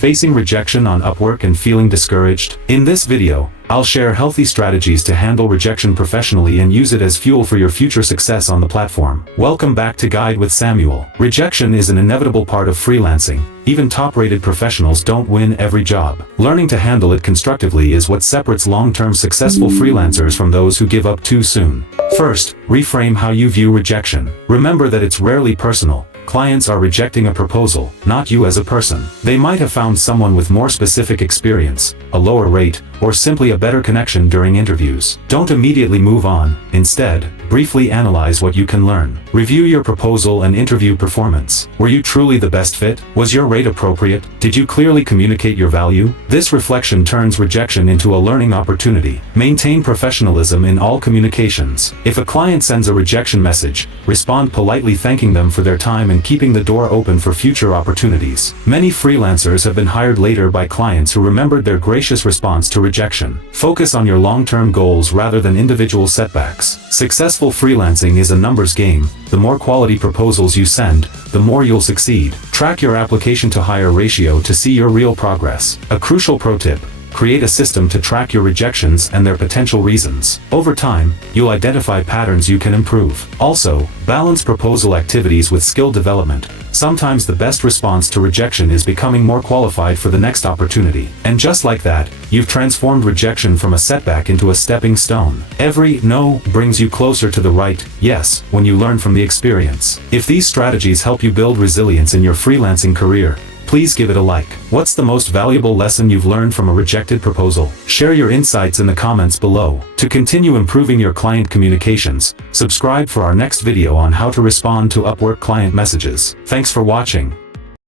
Facing rejection on Upwork and feeling discouraged? In this video, I'll share healthy strategies to handle rejection professionally and use it as fuel for your future success on the platform. Welcome back to Guide with Samuel. Rejection is an inevitable part of freelancing. Even top-rated professionals don't win every job. Learning to handle it constructively is what separates long-term successful freelancers from those who give up too soon. First, reframe how you view rejection. Remember that it's rarely personal. Clients are rejecting a proposal, not you as a person. They might have found someone with more specific experience, a lower rate, or simply a better connection during interviews. Don't immediately move on. Instead, briefly analyze what you can learn. Review your proposal and interview performance. Were you truly the best fit? Was your rate appropriate? Did you clearly communicate your value? This reflection turns rejection into a learning opportunity. Maintain professionalism in all communications. If a client sends a rejection message, respond politely thanking them for their time and keeping the door open for future opportunities. Many freelancers have been hired later by clients who remembered their gracious response to rejection. Focus on your long-term goals rather than individual setbacks. Successful freelancing is a numbers game. The more quality proposals you send, the more you'll succeed. Track your application to hire ratio to see your real progress. A crucial pro tip: create a system to track your rejections and their potential reasons. Over time, you'll identify patterns you can improve. Also, balance proposal activities with skill development. Sometimes the best response to rejection is becoming more qualified for the next opportunity. And just like that, you've transformed rejection from a setback into a stepping stone. Every no brings you closer to the right yes when you learn from the experience. If these strategies help you build resilience in your freelancing career, please give it a like. What's the most valuable lesson you've learned from a rejected proposal? Share your insights in the comments below. To continue improving your client communications, subscribe for our next video on how to respond to Upwork client messages. Thanks for watching.